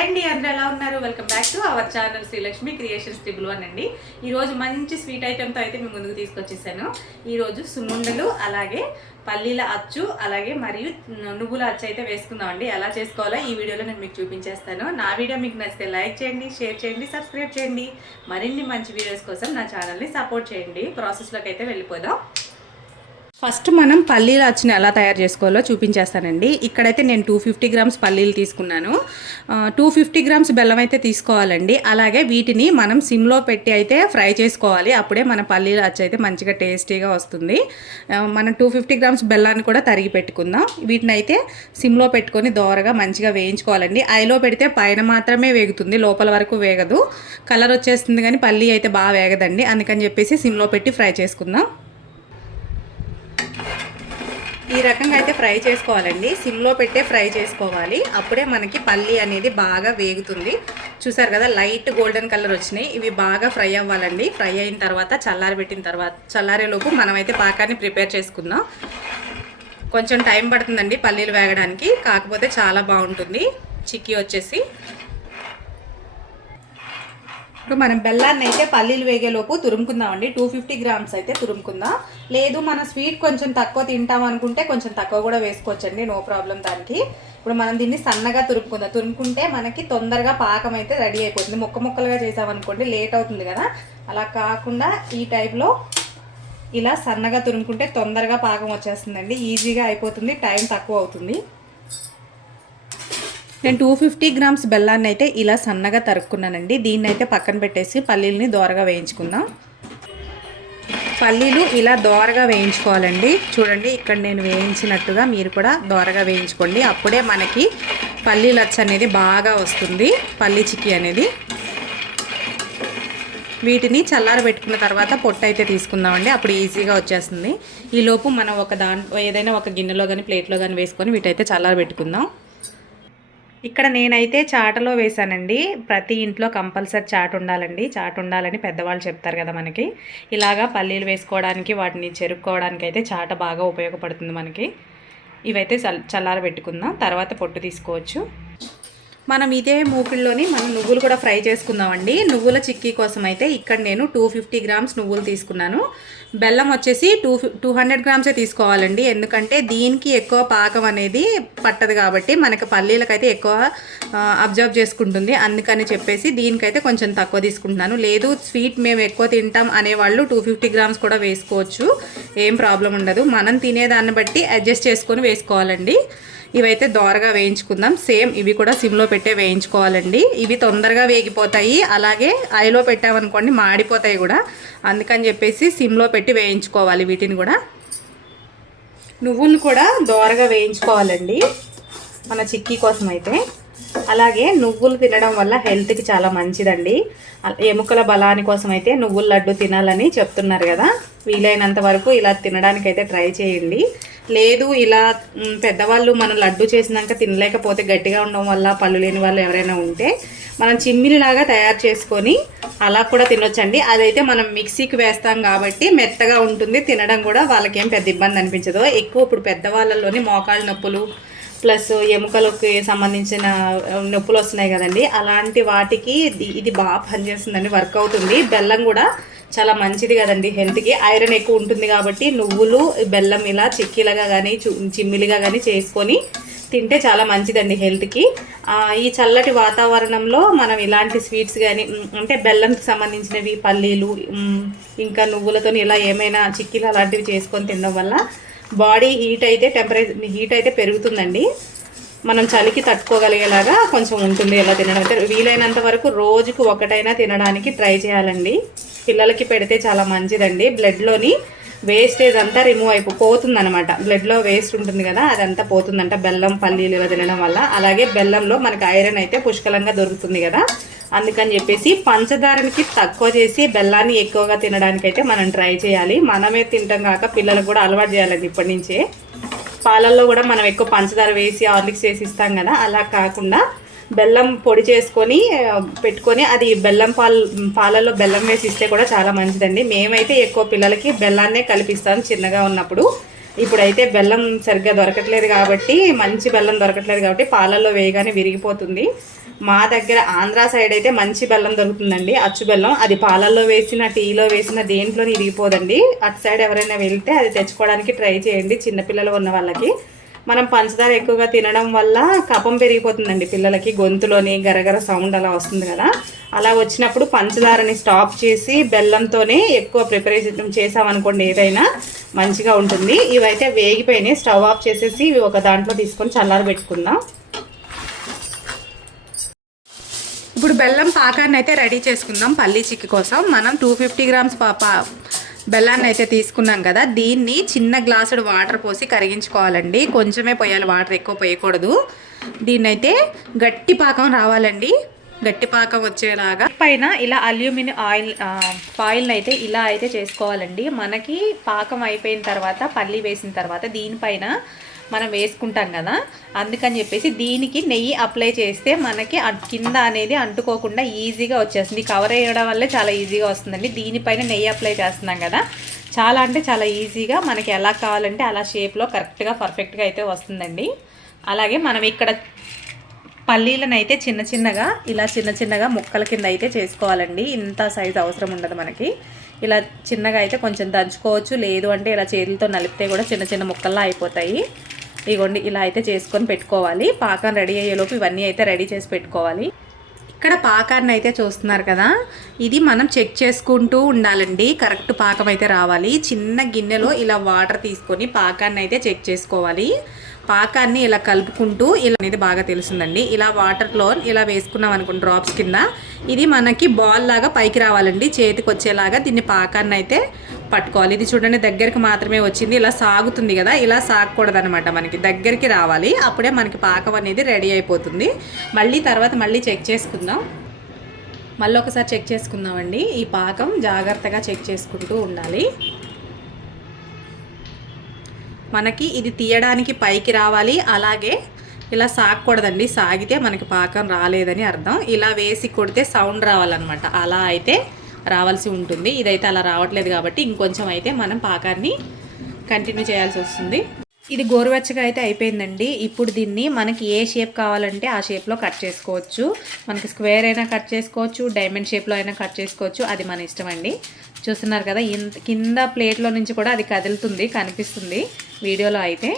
Hi అండి అందరూ ఎలా ఉన్నారు? Welcome back to our channel Srilakshmi creations triple one అండి. ఈరోజు మంచి స్వీట్ ఐటెంతో అయితే మేము ముందుకు తీసుకొచ్చేసాను. ఈరోజు సుముండలు అలాగే పల్లీల అచ్చు అలాగే మరియు నువ్వుల అచ్చు అయితే వేసుకుందాం అండి. ఎలా చేసుకోవాలో ఈ వీడియోలో నేను మీకు చూపించేస్తాను. నా వీడియో మీకు నచ్చితే లైక్ చేయండి షేర్ చేయండి సబ్స్క్రైబ్ చేయండి. మరిన్ని మంచి వీడియోస్ కోసం నా ఛానల్ని సపోర్ట్ చేయండి. ప్రాసెస్లోకి అయితే వెళ్ళిపోదాం. ఫస్ట్ మనం పల్లీలు అచ్చుని ఎలా తయారు చేసుకోవాలో చూపించేస్తానండి. ఇక్కడైతే నేను టూ ఫిఫ్టీ గ్రామ్స్ పల్లీలు తీసుకున్నాను. టూ ఫిఫ్టీ గ్రామ్స్ బెల్లం అయితే తీసుకోవాలండి. అలాగే వీటిని మనం సిమ్లో పెట్టి అయితే ఫ్రై చేసుకోవాలి. అప్పుడే మన పల్లీలు అచ్చు అయితే మంచిగా టేస్టీగా వస్తుంది. మనం టూ ఫిఫ్టీ గ్రామ్స్ బెల్లాన్ని కూడా తరిగి పెట్టుకుందాం. వీటిని అయితే సిమ్లో పెట్టుకొని దోరగా మంచిగా వేయించుకోవాలండి. ఐలో పెడితే పైన మాత్రమే వేగుతుంది. లోపల వరకు వేగదు. కలర్ వచ్చేస్తుంది కానీ పల్లీ అయితే బాగా వేగదండి. అందుకని చెప్పేసి సిమ్లో పెట్టి ఫ్రై చేసుకుందాం. ఈ రకంగా అయితే ఫ్రై చేసుకోవాలండి. సిమ్లో పెట్టే ఫ్రై చేసుకోవాలి. అప్పుడే మనకి పల్లి అనేది బాగా వేగుతుంది. చూసారు కదా లైట్ గోల్డెన్ కలర్ వచ్చినాయి. ఇవి బాగా ఫ్రై అవ్వాలండి. ఫ్రై అయిన తర్వాత చల్లారి పెట్టిన తర్వాత చల్లారేలోపు మనమైతే పాకాన్ని ప్రిపేర్ చేసుకుందాం. కొంచెం టైం పడుతుందండి పల్లీలు వేగడానికి. కాకపోతే చాలా బాగుంటుంది. చిక్కీ వచ్చేసి. ఇప్పుడు మనం బెల్లాన్ని అయితే పల్లీలు వేగేలోపు తురుముకుందామండి. టూ ఫిఫ్టీ గ్రామ్స్ అయితే తురుముకుందాం. లేదు మన స్వీట్ కొంచెం తక్కువ తింటాం అనుకుంటే కొంచెం తక్కువ కూడా వేసుకోవచ్చండి. నో ప్రాబ్లం దానికి. ఇప్పుడు మనం దీన్ని సన్నగా తురుముకుందాం. తురుముకుంటే మనకి తొందరగా పాకం అయితే రెడీ అయిపోతుంది. ముక్క ముక్కలుగా చేసామనుకోండి లేట్ అవుతుంది కదా. అలా కాకుండా ఈ టైప్లో ఇలా సన్నగా తురుముకుంటే తొందరగా పాకం వచ్చేస్తుందండి. ఈజీగా అయిపోతుంది. టైం తక్కువ అవుతుంది. నేను టూ ఫిఫ్టీ గ్రామ్స్ బెల్లాన్ని అయితే ఇలా సన్నగా తరుక్కున్నానండి. దీన్ని అయితే పక్కన పెట్టేసి పల్లీలని దోరగా వేయించుకుందాం. పల్లీలు ఇలా దోరగా వేయించుకోవాలండి. చూడండి ఇక్కడ నేను వేయించినట్టుగా మీరు కూడా దోరగా వేయించుకోండి. అప్పుడే మనకి పల్లీ లచ్చ అనేది బాగా వస్తుంది పల్లీ చిక్కీ అనేది. వీటిని చల్లార పెట్టుకున్న తర్వాత పొట్టు అయితే తీసుకుందామండి. అప్పుడు ఈజీగా వచ్చేస్తుంది. ఈలోపు మనం ఒక దాంట్లో ఏదైనా ఒక గిన్నెలో కానీ ప్లేట్లో కానీ వేసుకొని వీటైతే చల్లార పెట్టుకుందాం. ఇక్కడ నేనైతే చాటలో వేశానండి. ప్రతి ఇంట్లో కంపల్సరీ చాట్ ఉండాలండి. చాట్ ఉండాలని పెద్దవాళ్ళు చెప్తారు కదా మనకి. ఇలాగా పల్లీలు వేసుకోవడానికి వాటిని చెరుక్కోవడానికి అయితే చాట బాగా ఉపయోగపడుతుంది మనకి. ఇవైతే చల్ చల్లార పెట్టుకుందాం. తర్వాత పొట్టు తీసుకోవచ్చు. మనం ఇదే మూకిళ్ళలోని మనం నువ్వులు కూడా ఫ్రై చేసుకుందామండి. నువ్వుల చిక్కీ కోసం అయితే ఇక్కడ నేను టూ ఫిఫ్టీ గ్రామ్స్ నువ్వులు తీసుకున్నాను. బెల్లం వచ్చేసి టూ టూ హండ్రెడ్ గ్రామ్సే తీసుకోవాలండి. ఎందుకంటే దీనికి ఎక్కువ పాకం అనేది పట్టదు కాబట్టి మనకి పల్లీలకైతే ఎక్కువ అబ్జర్వ్ చేసుకుంటుంది. అందుకని చెప్పేసి దీనికైతే కొంచెం తక్కువ తీసుకుంటున్నాను. లేదు స్వీట్ మేము ఎక్కువ తింటాం అనేవాళ్ళు టూ ఫిఫ్టీ గ్రామ్స్ కూడా వేసుకోవచ్చు. ఏం ప్రాబ్లం ఉండదు. మనం తినేదాన్ని బట్టి అడ్జస్ట్ చేసుకొని వేసుకోవాలండి. ఇవైతే దోరగా వేయించుకుందాం. సేమ్ ఇవి కూడా సిమ్లో పెట్టే వేయించుకోవాలండి. ఇవి తొందరగా వేగిపోతాయి. అలాగే ఐలో పెట్టామనుకోండి మాడిపోతాయి కూడా. అందుకని చెప్పేసి సిమ్లో పెట్టి వేయించుకోవాలి వీటిని కూడా. నువ్వులు కూడా దోరగా వేయించుకోవాలండి. మన చిక్కీ కోసం అయితే అలాగే నువ్వులు తినడం వల్ల హెల్త్కి చాలా మంచిదండి. ఎముకల బలాని కోసం అయితే నువ్వుల లడ్డు తినాలని చెప్తున్నారు కదా. వీలైనంత వరకు ఇలా తినడానికి అయితే ట్రై చేయండి. లేదు ఇలా పెద్దవాళ్ళు మనం లడ్డు చేసినాక తినలేకపోతే గట్టిగా ఉండడం వల్ల పళ్ళు లేని వాళ్ళు ఎవరైనా ఉంటే మనం చిమ్మిలిలాగా తయారు చేసుకొని అలా కూడా తినొచ్చండి. అదైతే మనం మిక్సీకి వేస్తాం కాబట్టి మెత్తగా ఉంటుంది తినడం కూడా వాళ్ళకేం పెద్ద ఇబ్బంది అనిపించదు. ఎక్కువ ఇప్పుడు పెద్దవాళ్ళలోని మోకాళ్ళ నొప్పులు ప్లస్ ఎముకలకు సంబంధించిన నొప్పులు వస్తున్నాయి కదండి. అలాంటి వాటికి ఇది- ఇది బాగా పనిచేస్తుందండి వర్క్ అవుతుంది బెల్లం కూడా చాలా మంచిది కదండి హెల్త్కి ఐరన్ ఎక్కువ ఉంటుంది కాబట్టి నువ్వులు బెల్లం ఇలా చిక్కీలుగా కానీ చిమ్మిలిగా కానీ చేసుకొని తింటే చాలా మంచిదండి హెల్త్కి ఈ చల్లటి వాతావరణంలో మనం ఇలాంటి స్వీట్స్ కానీ అంటే బెల్లంకి సంబంధించినవి పల్లీలు ఇంకా నువ్వులతో ఇలా ఏమైనా చిక్కీలు అలాంటివి చేసుకొని తినడం వల్ల బాడీ హీట్ అయితే టెంపరేచర్ హీట్ అయితే పెరుగుతుందండి. మనం చలికి తట్టుకోగలిగేలాగా కొంచెం ఉంటుంది ఎలా తినడం. అంటే వీలైనంత వరకు రోజుకు ఒకటైనా తినడానికి ట్రై చేయాలండి. పిల్లలకి పెడితే చాలా మంచిదండి. బ్లడ్లోని వేస్టేజ్ అంతా రిమూవ్ అయిపో పోతుందనమాట బ్లడ్లో వేస్ట్ ఉంటుంది కదా అదంతా పోతుందంట బెల్లం పల్లీలు ఇలా తినడం వల్ల. అలాగే బెల్లంలో మనకి ఐరన్ అయితే పుష్కలంగా దొరుకుతుంది కదా. అందుకని చెప్పేసి పంచదారనికి తక్కువ చేసి బెల్లాన్ని ఎక్కువగా తినడానికి అయితే మనం ట్రై చేయాలి. మనమే తింటాం కాక పిల్లలకు కూడా అలవాటు చేయాలండి ఇప్పటి నుంచే పాలల్లో కూడా మనం ఎక్కువ పంచదార వేసి ఆర్లిక్స్ వేసి ఇస్తాం కదా అలా కాకుండా బెల్లం పొడి చేసుకొని పెట్టుకొని అది బెల్లం పాలు పాలల్లో బెల్లం వేసి ఇస్తే కూడా చాలా మంచిదండి. మేమైతే ఎక్కువ పిల్లలకి బెల్లాన్నే కలిపిస్తాం చిన్నగా ఉన్నప్పుడు. ఇప్పుడైతే బెల్లం సరిగ్గా దొరకట్లేదు కాబట్టి మంచి బెల్లం దొరకట్లేదు కాబట్టి పాలల్లో వేయగానే విరిగిపోతుంది. మా దగ్గర ఆంధ్ర సైడ్ అయితే మంచి బెల్లం దొరుకుతుందండి అచ్చు బెల్లం. అది పాలల్లో వేసిన టీలో వేసిన దేంట్లో ఇరిగిపోదండి అటు సైడ్ ఎవరైనా వెళ్తే అది తెచ్చుకోవడానికి ట్రై చేయండి చిన్నపిల్లలు ఉన్న వాళ్ళకి. మనం పంచదార ఎక్కువగా తినడం వల్ల కఫం పెరిగిపోతుందండి పిల్లలకి గొంతులోని గరగర సౌండ్ అలా వస్తుంది కదా. అలా వచ్చినప్పుడు పంచదారని స్టాప్ చేసి బెల్లంతోనే ఎక్కువ ప్రిపరేషన్ చేసామనుకోండి ఏదైనా మంచిగా ఉంటుంది. ఇవైతే వేగిపోయినాయి స్టవ్ ఆఫ్ చేసేసి ఇవి ఒక దాంట్లో తీసుకొని చల్లారి పెట్టుకుందాం. ఇప్పుడు బెల్లం పాకాన్ని అయితే రెడీ చేసుకుందాం పల్లీ చిక్కి కోసం. మనం టూ ఫిఫ్టీ గ్రామ్స్ పాప బెల్లాన్ని అయితే తీసుకున్నాం కదా దీన్ని చిన్న గ్లాసుడు వాటర్ పోసి కరిగించుకోవాలండి. కొంచెమే పోయాలి వాటర్ ఎక్కువ పోయకూడదు. దీన్నైతే గట్టి పాకం రావాలండి. గట్టి పాకం వచ్చేలాగా పైన ఇలా అల్యూమినియం ఆయిల్ ఆయిల్ని అయితే ఇలా అయితే చేసుకోవాలండి. మనకి పాకం అయిపోయిన తర్వాత పల్లి వేసిన తర్వాత దీనిపైన మనం వేసుకుంటాం కదా అందుకని చెప్పేసి దీనికి నెయ్యి అప్లై చేస్తే మనకి కింద అనేది అంటుకోకుండా ఈజీగా వచ్చేస్తుంది. కవర్ వేయడం వల్లే చాలా ఈజీగా వస్తుందండి. దీనిపైన నెయ్యి అప్లై చేస్తున్నాం కదా చాలా అంటే చాలా ఈజీగా మనకి ఎలా కావాలంటే అలా షేప్లో కరెక్ట్గా పర్ఫెక్ట్గా అయితే వస్తుందండి. అలాగే మనం ఇక్కడ పల్లీలను అయితే చిన్న చిన్నగా ఇలా చిన్న చిన్నగా ముక్కల కింద అయితే చేసుకోవాలండి. ఇంత సైజు అవసరం ఉండదు మనకి. ఇలా చిన్నగా అయితే కొంచెం దంచుకోవచ్చు. లేదు అంటే ఇలా చేతులతో నలిపితే కూడా చిన్న చిన్న ముక్కల్లా అయిపోతాయి. ఇగోండి ఇలా అయితే చేసుకొని పెట్టుకోవాలి. పాకం రెడీ అయ్యేలోపు ఇవన్నీ అయితే రెడీ చేసి పెట్టుకోవాలి. ఇక్కడ పాకాన్ని అయితే చూస్తున్నారు కదా ఇది మనం చెక్ చేసుకుంటూ ఉండాలండి. కరెక్ట్ పాకం అయితే రావాలి. చిన్న గిన్నెలో ఇలా వాటర్ తీసుకొని పాకాన్ని అయితే చెక్ చేసుకోవాలి. పాకాన్ని ఇలా కలుపుకుంటూ ఇలా అనేది బాగా తెలుస్తుందండి ఇలా వాటర్లో ఇలా వేసుకున్నాం అనుకోండి డ్రాప్స్ కింద. ఇది మనకి బాల్ లాగా పైకి రావాలండి. చేతికి వచ్చేలాగా దీన్ని పాకాన్ని అయితే పట్టుకోవాలి. ఇది చూడండి దగ్గరికి మాత్రమే వచ్చింది. ఇలా సాగుతుంది కదా ఇలా సాగకూడదనమాట మనకి. దగ్గరికి రావాలి. అప్పుడే మనకి పాకం అనేది రెడీ అయిపోతుంది. మళ్ళీ తర్వాత మళ్ళీ చెక్ చేసుకుందాం. మళ్ళీ ఒకసారి చెక్ చేసుకుందామండి. ఈ పాకం జాగ్రత్తగా చెక్ చేసుకుంటూ ఉండాలి. మనకి ఇది తీయడానికి పైకి రావాలి. అలాగే ఇలా సాగకూడదండి. సాగితే మనకి పాకం రాలేదని అర్థం. ఇలా వేసి కొడితే సౌండ్ రావాలన్నమాట. అలా అయితే రావాల్సి ఉంటుంది. ఇదైతే అలా రావట్లేదు కాబట్టి ఇంకొంచెం అయితే మనం పాకాన్ని కంటిన్యూ చేయాల్సి వస్తుంది. ఇది గోరువెచ్చగా అయితే అయిపోయిందండి. ఇప్పుడు దీన్ని మనకి ఏ షేప్ కావాలంటే ఆ షేప్లో కట్ చేసుకోవచ్చు. మనకి స్క్వేర్ అయినా కట్ చేసుకోవచ్చు డైమండ్ షేప్లో అయినా కట్ చేసుకోవచ్చు. అది మన ఇష్టం అండి. చూస్తున్నారు కదా ఇంత కింద ప్లేట్లో నుంచి కూడా అది కదులుతుంది కనిపిస్తుంది. వీడియోలో అయితే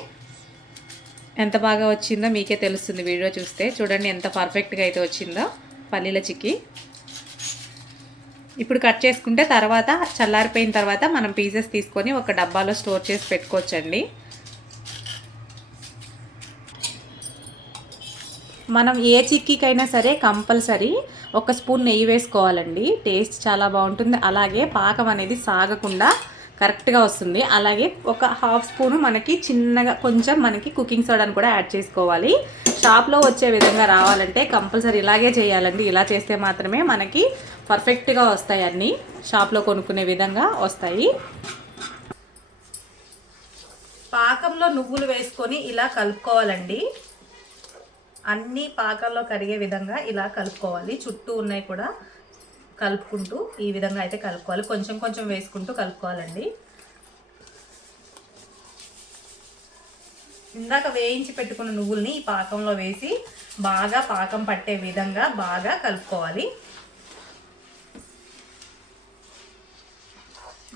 ఎంత బాగా వచ్చిందో మీకే తెలుస్తుంది వీడియో చూస్తే. చూడండి ఎంత పర్ఫెక్ట్గా అయితే వచ్చిందో పల్లీల చిక్కి. ఇప్పుడు కట్ చేసుకుంటే తర్వాత చల్లారిపోయిన తర్వాత మనం పీసెస్ తీసుకొని ఒక డబ్బాలో స్టోర్ చేసి పెట్టుకోవచ్చండి. మనం ఏ చిక్కీకైనా సరే కంపల్సరీ ఒక స్పూన్ నెయ్యి వేసుకోవాలండి. టేస్ట్ చాలా బాగుంటుంది. అలాగే పాకం అనేది సాగకుండా కరెక్ట్గా వస్తుంది. అలాగే ఒక హాఫ్ స్పూను మనకి చిన్నగా కొంచెం మనకి కుకింగ్ సోడాని కూడా యాడ్ చేసుకోవాలి. షాప్లో వచ్చే విధంగా రావాలంటే కంపల్సరీ ఇలాగే చేయాలండి. ఇలా చేస్తే మాత్రమే మనకి పర్ఫెక్ట్గా వస్తాయి అన్నీ. షాప్లో కొనుక్కునే విధంగా వస్తాయి. పాకంలో నువ్వులు వేసుకొని ఇలా కలుపుకోవాలండి. అన్నీ పాకాల్లో కరిగే విధంగా ఇలా కలుపుకోవాలి. చుట్టూ ఉన్నాయి కూడా కలుపుకుంటూ ఈ విధంగా అయితే కలుపుకోవాలి. కొంచెం కొంచెం వేసుకుంటూ కలుపుకోవాలండి. ఇందాక వేయించి పెట్టుకున్న నువ్వుల్ని ఈ పాకంలో వేసి బాగా పాకం పట్టే విధంగా బాగా కలుపుకోవాలి.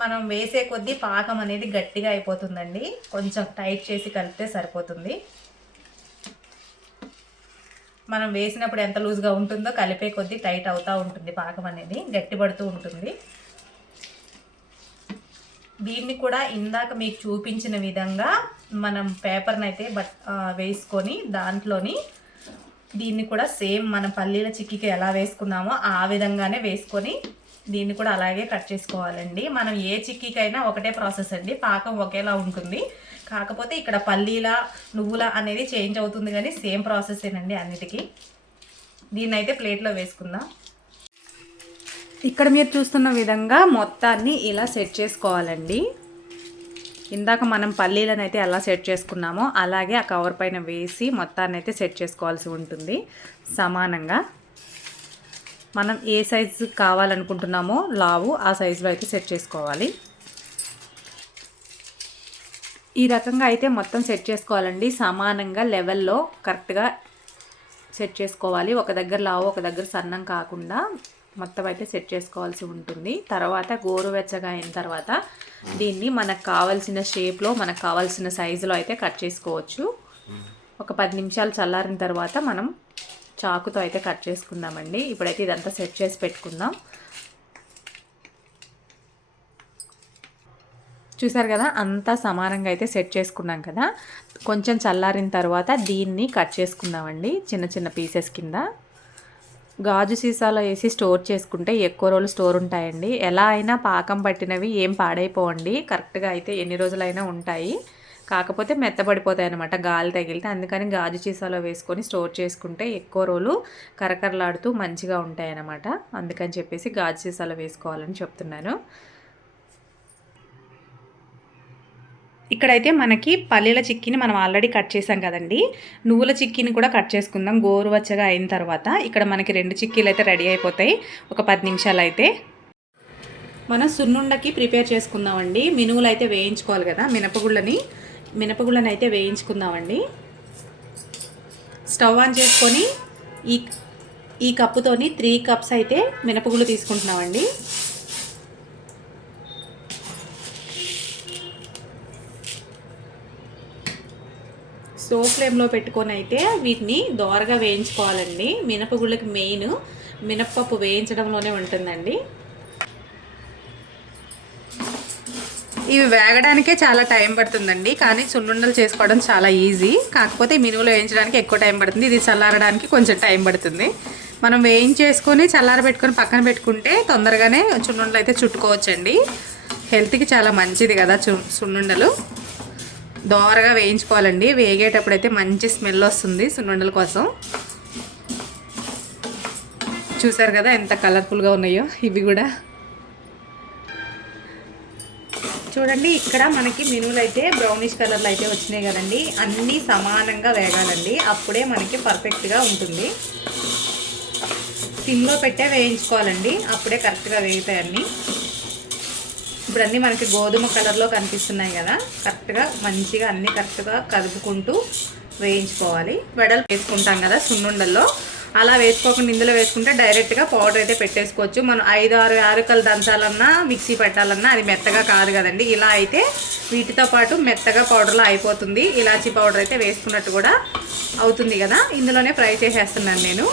మనం వేసే కొద్దీ పాకం అనేది గట్టిగా అయిపోతుందండి. కొంచెం టైట్ చేసి కలిపితే సరిపోతుంది. మనం వేసినప్పుడు ఎంత లూజ్గా ఉంటుందో కలిపే కొద్దీ టైట్ అవుతూ ఉంటుంది పాకం అనేది గట్టిపడుతూ ఉంటుంది. దీన్ని కూడా ఇందాక మీకు చూపించిన విధంగా మనం పేపర్ని అయితే బట్ వేసుకొని దాంట్లోని దీన్ని కూడా సేమ్ మనం పల్లీల చిక్కికి ఎలా వేసుకున్నామో ఆ విధంగానే వేసుకొని దీన్ని కూడా అలాగే కట్ చేసుకోవాలండి. మనం ఏ చిక్కీకైనా ఒకటే ప్రాసెస్ అండి. పాకం ఒకేలా ఉంటుంది. కాకపోతే ఇక్కడ పల్లీల నువ్వుల అనేది చేంజ్ అవుతుంది కానీ సేమ్ ప్రాసెస్ ఏనండి అన్నిటికీ. దీన్ని అయితే ప్లేట్లో వేసుకుందాం. ఇక్కడ మీరు చూస్తున్న విధంగా మొత్తాన్ని ఇలా సెట్ చేసుకోవాలండి. ఇందాక మనం పల్లీలను అయితే ఎలా సెట్ చేసుకున్నామో అలాగే ఆ కవర్ పైన వేసి మొత్తాన్ని అయితే సెట్ చేసుకోవాల్సి ఉంటుంది. సమానంగా. మనం ఏ సైజు కావాలనుకుంటున్నామో లావు ఆ సైజులో అయితే సెట్ చేసుకోవాలి. ఈ రకంగా అయితే మొత్తం సెట్ చేసుకోవాలండి. సమానంగా లెవెల్లో కరెక్ట్గా సెట్ చేసుకోవాలి. ఒక దగ్గర లావు ఒక దగ్గర సన్నం కాకుండా మొత్తం అయితే సెట్ చేసుకోవాల్సి ఉంటుంది. తర్వాత గోరువెచ్చగా అయిన తర్వాత దీన్ని మనకు కావాల్సిన షేప్లో మనకు కావాల్సిన సైజులో అయితే కట్ చేసుకోవచ్చు. ఒక పది నిమిషాలు చల్లారిన తర్వాత మనం చాకుతో అయితే కట్ చేసుకుందామండి. ఇప్పుడైతే ఇదంతా సెట్ చేసి పెట్టుకుందాం. చూసారు కదా? అంతా సమానంగా అయితే సెట్ చేసుకున్నాం కదా? కొంచెం చల్లారిన తర్వాత దీన్ని కట్ చేసుకుందామండి చిన్న చిన్న పీసెస్ కింద. గాజు సీసాలో వేసి స్టోర్ చేసుకుంటే ఎక్కువ రోజులు స్టోర్ ఉంటాయండి. ఎలా అయినా పాకం పట్టినవి ఏం పాడైపోవండి. కరెక్ట్గా అయితే ఎన్ని రోజులైనా ఉంటాయి. కాకపోతే మెత్తబడిపోతాయి అనమాట గాలి తగిలితే అందుకని గాజు సీసాలో వేసుకొని స్టోర్ చేసుకుంటే ఎక్కువ రోజులు కరకరలాడుతూ మంచిగా ఉంటాయి అన్నమాట అందుకని చెప్పేసి గాజు సీసాలో వేసుకోవాలని చెప్తున్నాను. ఇక్కడైతే మనకి పల్లీల చిక్కీని మనం ఆల్రెడీ కట్ చేసాం కదండి. నువ్వుల చిక్కీని కూడా కట్ చేసుకుందాం. గోరువచ్చగా అయిన తర్వాత ఇక్కడ మనకి రెండు చిక్కీలు అయితే రెడీ అయిపోతాయి. ఒక పది నిమిషాలు అయితే. మనం సున్నుండకి ప్రిపేర్ చేసుకుందామండి. మినువులు అయితే వేయించుకోవాలి కదా మినపగుళ్ళని. మినపగుళ్ళను అయితే వేయించుకుందామండి. స్టవ్ ఆన్ చేసుకొని ఈ ఈ కప్పుతోని త్రీ కప్స్ అయితే మినపగుళ్ళు తీసుకుంటున్నామండి. స్లో ఫ్లేమ్లో పెట్టుకొని అయితే వీటిని దోరగా వేయించుకోవాలండి. మినపగుళ్ళకి మెయిన్ మినప్పప్పు వేయించడంలోనే ఉంటుందండి. ఇవి వేగడానికే చాలా టైం పడుతుందండి కానీ సున్నుండలు చేసుకోవడం చాలా ఈజీ. కాకపోతే మినువులు వేయించడానికి ఎక్కువ టైం పడుతుంది ఇది చల్లారడానికి కొంచెం టైం పడుతుంది. మనం వేయించేసుకొని చల్లార పెట్టుకొని పక్కన పెట్టుకుంటే తొందరగానే చున్నుండలు అయితే చుట్టుకోవచ్చండి. హెల్త్కి చాలా మంచిది కదా చు సున్నుండలు. దోరగా వేయించుకోవాలండి వేగేటప్పుడు అయితే మంచి స్మెల్ వస్తుంది సున్నుండల కోసం. చూసారు కదా ఎంత కలర్ఫుల్గా ఉన్నాయో ఇవి కూడా. చూడండి ఇక్కడ మనకి మినువులు అయితే బ్రౌనిష్ కలర్లో అయితే వచ్చినాయి కదండి. అన్నీ సమానంగా వేగాలండి. అప్పుడే మనకి పర్ఫెక్ట్గా ఉంటుంది. సిమ్లో పెట్టే వేయించుకోవాలండి. అప్పుడే కరెక్ట్గా వేగుతాయి అన్నీ. ఇప్పుడు అన్నీ మనకి గోధుమ కలర్లో కనిపిస్తున్నాయి కదా. కరెక్ట్గా మంచిగా అన్నీ కరెక్ట్గా కలుపుకుంటూ వేయించుకోవాలి. వెడలు వేసుకుంటాం కదా సున్నుండల్లో. అలా వేసుకోకుండా ఇందులో వేసుకుంటే డైరెక్ట్గా పౌడర్ అయితే పెట్టేసుకోవచ్చు. మనం ఐదు ఆరు ఆరుకలు దంచాలన్నా మిక్సీ పెట్టాలన్నా అది మెత్తగా కాదు కదండి. ఇలా అయితే వీటితో పాటు మెత్తగా పౌడర్లో అయిపోతుంది. ఇలాచీ పౌడర్ అయితే వేసుకున్నట్టు కూడా అవుతుంది కదా. ఇందులోనే ఫ్రై చేసేస్తున్నాను నేను.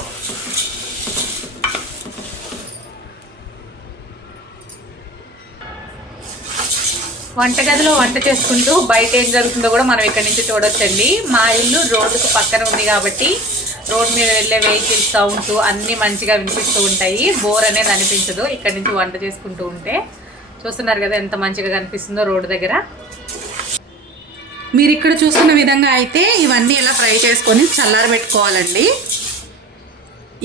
వంటగదిలో వంట చేసుకుంటూ బయట ఏం జరుగుతుందో కూడా మనం ఇక్కడ నుంచి చూడొచ్చండి. మా ఇల్లు రోడ్డుకు పక్కన ఉంది కాబట్టి రోడ్ మీద వెళ్ళే వెహికల్స్ సౌండ్స్ అన్నీ మంచిగా వినిపిస్తూ ఉంటాయి. బోర్ అనేది అనిపించదు. ఇక్కడ నుంచి వంట చేసుకుంటూ ఉంటే. చూస్తున్నారు కదా ఎంత మంచిగా కనిపిస్తుందో రోడ్డు దగ్గర. మీరు ఇక్కడ చూస్తున్న విధంగా అయితే ఇవన్నీ ఇలా ఫ్రై చేసుకొని చల్లారబెట్టుకోవాలండి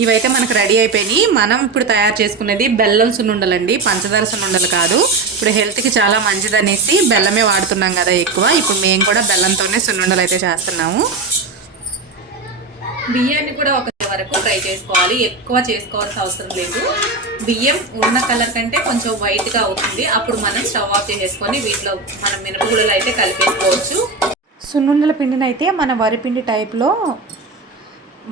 ఇవైతే మనకు రెడీ అయిపోయినాయి. మనం ఇప్పుడు తయారు చేసుకునేది బెల్లం సున్నుండలండి. పంచదార సున్నుండలు కాదు. ఇప్పుడు హెల్త్కి చాలా మంచిదనేసి బెల్లమే వాడుతున్నాం కదా ఎక్కువ. ఇప్పుడు మేము కూడా బెల్లంతోనే సున్నుండలు అయితే చేస్తున్నాము. బియ్యాన్ని కూడా ఒక వరకు ఫ్రై చేసుకోవాలి. ఎక్కువ చేసుకోవాల్సిన అవసరం లేదు. బియ్యం ఉన్న కలర్ కంటే కొంచెం వైట్గా అవుతుంది. అప్పుడు మనం స్టవ్ ఆఫ్ చేసేసుకొని వీటిలో మనం మినపగుళ్ళు అయితే కలిపేసుకోవచ్చు. సున్నుండల పిండిని అయితే మన వరిపిండి టైప్లో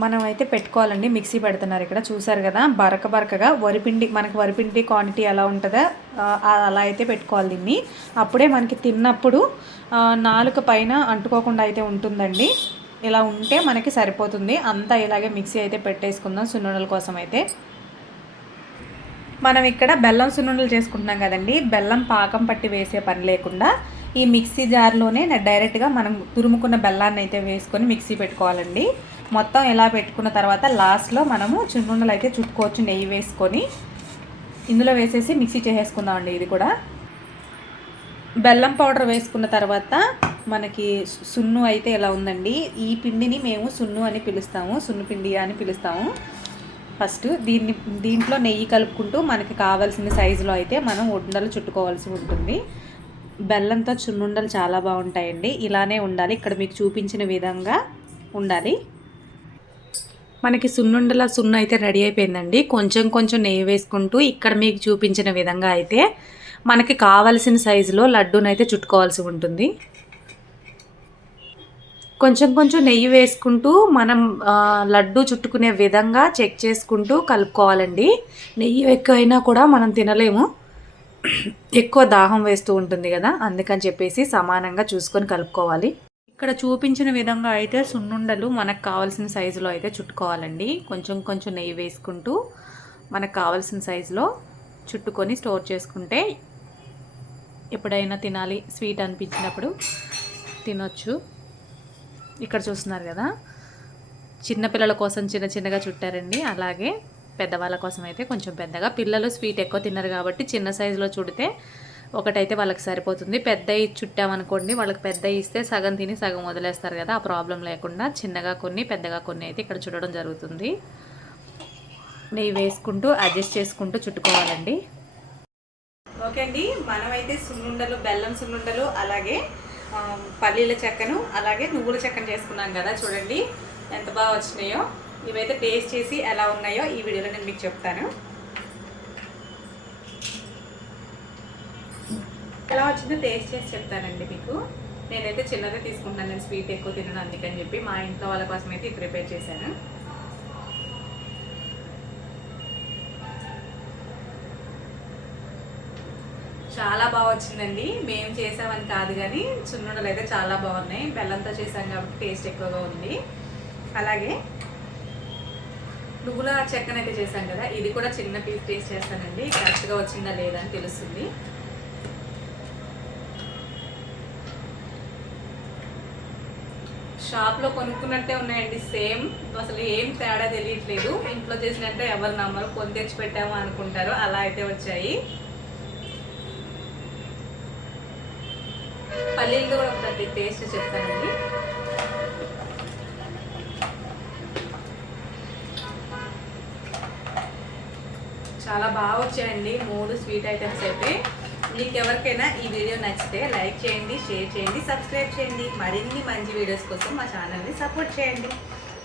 మనం అయితే పెట్టుకోవాలండి. మిక్సీ పెడుతున్నారు ఇక్కడ. చూసారు కదా? బరక బరకగా వరిపిండి మనకి వరిపిండి క్వాంటిటీ ఎలా ఉంటుందో అలా అయితే పెట్టుకోవాలి దీన్ని. అప్పుడే మనకి తిన్నప్పుడు నాలుక పైన అంటుకోకుండా అయితే ఉంటుందండి. ఇలా ఉంటే మనకి సరిపోతుంది. అంతా ఇలాగే మిక్సీ అయితే పెట్టేసుకుందాం సున్నుండల కోసం అయితే. మనం ఇక్కడ బెల్లం సున్నుండలు చేసుకుంటున్నాం కదండి. బెల్లం పాకం పట్టి వేసే పని లేకుండా ఈ మిక్సీ జార్లోనే డైరెక్ట్గా మనం తురుముకున్న బెల్లాన్ని అయితే వేసుకొని మిక్సీ పెట్టుకోవాలండి. మొత్తం ఇలా పెట్టుకున్న తర్వాత లాస్ట్లో మనము చున్నుండలు అయితే చుట్టుకోవచ్చు నెయ్యి వేసుకొని. ఇందులో వేసేసి మిక్సీ చేసేసుకుందామండి ఇది కూడా. బెల్లం పౌడర్ వేసుకున్న తర్వాత మనకి సున్ను అయితే ఎలా ఉందండి? ఈ పిండిని మేము సున్ను అని పిలుస్తాము సున్ను పిండి అని పిలుస్తాము. ఫస్ట్ దీన్ని దీంట్లో నెయ్యి కలుపుకుంటూ మనకి కావాల్సిన సైజులో అయితే మనం ఉండలు చుట్టుకోవాల్సి ఉంటుంది. బెల్లంతో చున్నుండలు చాలా బాగుంటాయండి. ఇలానే ఉండాలి. ఇక్కడ మీకు చూపించిన విధంగా ఉండాలి. మనకి సున్నుండల సున్ను అయితే రెడీ అయిపోయిందండి. కొంచెం కొంచెం నెయ్యి వేసుకుంటూ ఇక్కడ మీకు చూపించిన విధంగా అయితే మనకి కావలసిన సైజులో లడ్డూనైతే చుట్టుకోవాల్సి ఉంటుంది. కొంచెం కొంచెం నెయ్యి వేసుకుంటూ మనం లడ్డు చుట్టుకునే విధంగా చెక్ చేసుకుంటూ కలుపుకోవాలండి. నెయ్యి ఎక్కువైనా కూడా మనం తినలేము. ఎక్కువ దాహం వేస్తూ ఉంటుంది కదా అందుకని చెప్పేసి సమానంగా చూసుకొని కలుపుకోవాలి. ఇక్కడ చూపించిన విధంగా అయితే సున్నుండలు మనకు కావాల్సిన సైజులో అయితే చుట్టుకోవాలండి. కొంచెం కొంచెం నెయ్యి వేసుకుంటూ మనకు కావాల్సిన సైజులో చుట్టుకొని స్టోర్ చేసుకుంటే ఎప్పుడైనా తినాలి స్వీట్ అనిపించినప్పుడు తినొచ్చు. ఇక్కడ చూస్తున్నారు కదా. చిన్నపిల్లల కోసం చిన్న చిన్నగా చుట్టారండి. అలాగే పెద్దవాళ్ళ కోసం అయితే కొంచెం పెద్దగా. పిల్లలు స్వీట్ ఎక్కువ తిన్నారు కాబట్టి చిన్న సైజులో చుడితే ఒకటైతే వాళ్ళకి సరిపోతుంది. పెద్ద చుట్టామనుకోండి వాళ్ళకి పెద్ద ఇస్తే సగం తిని సగం వదిలేస్తారు కదా. ఆ ప్రాబ్లం లేకుండా చిన్నగా కొన్ని పెద్దగా కొన్ని అయితే ఇక్కడ చుట్టడం జరుగుతుంది. నెయ్యి వేసుకుంటూ అడ్జస్ట్ చేసుకుంటూ చుట్టుకోవాలండి. ఓకే అండి. మనమైతే సున్నుండలు బెల్లం సున్నుండలు అలాగే పల్లీల చెక్కను అలాగే నువ్వుల చెక్కను చేసుకున్నాం కదా చూడండి. ఎంత బాగా వచ్చినాయో. ఇవైతే టేస్ట్ చేసి ఎలా ఉన్నాయో ఈ వీడియోలో నేను మీకు చెప్తాను. ఎలా వచ్చిందో టేస్ట్ చేసి చెప్తానండి మీకు. నేనైతే చిన్నదే తీసుకుంటున్నాను నేను స్వీట్ ఎక్కువ తినను అందుకని చెప్పి మా ఇంట్లో వాళ్ళ కోసం అయితే ప్రిపేర్ చేశాను. చాలా బాగా వచ్చిందండి. మేము చేసామని కాదు కానీ చున్నుండలు అయితే చాలా బాగున్నాయి. బెల్లంతో చేసాం కాబట్టి టేస్ట్ ఎక్కువగా ఉంది. అలాగే నువ్వుల చెక్కన అయితే చేశాం కదా ఇది కూడా చిన్న పీస్ టేస్ట్ చేస్తానండి. కరెక్ట్గా వచ్చిందా లేదా అని తెలుస్తుంది. షాప్లో కొనుక్కున్నట్టే ఉన్నాయండి సేమ్. అసలు ఏం తేడా తెలియట్లేదు. ఇంట్లో చేసినట్టే ఎవరు నమ్మరు. కొని తెచ్చి పెట్టాము అనుకుంటారు. అలా అయితే వచ్చాయి. పల్లీలతో కూడా ఒకసారి టేస్ట్ చెప్తానండి. చాలా బాగా వచ్చాయండి మూడు స్వీట్ ఐటమ్స్ అయితే. మీకు ఎవరికైనా ఈ వీడియో నచ్చితే లైక్ చేయండి షేర్ చేయండి సబ్స్క్రైబ్ చేయండి. మరిన్ని మంచి వీడియోస్ కోసం మా ఛానల్ని సపోర్ట్ చేయండి.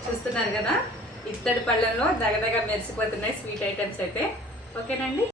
చూస్తున్నారు కదా? ఇత్తడి పళ్ళల్లో దగదగ మెరిసిపోతున్నాయి స్వీట్ ఐటమ్స్ అయితే. ఓకేనండి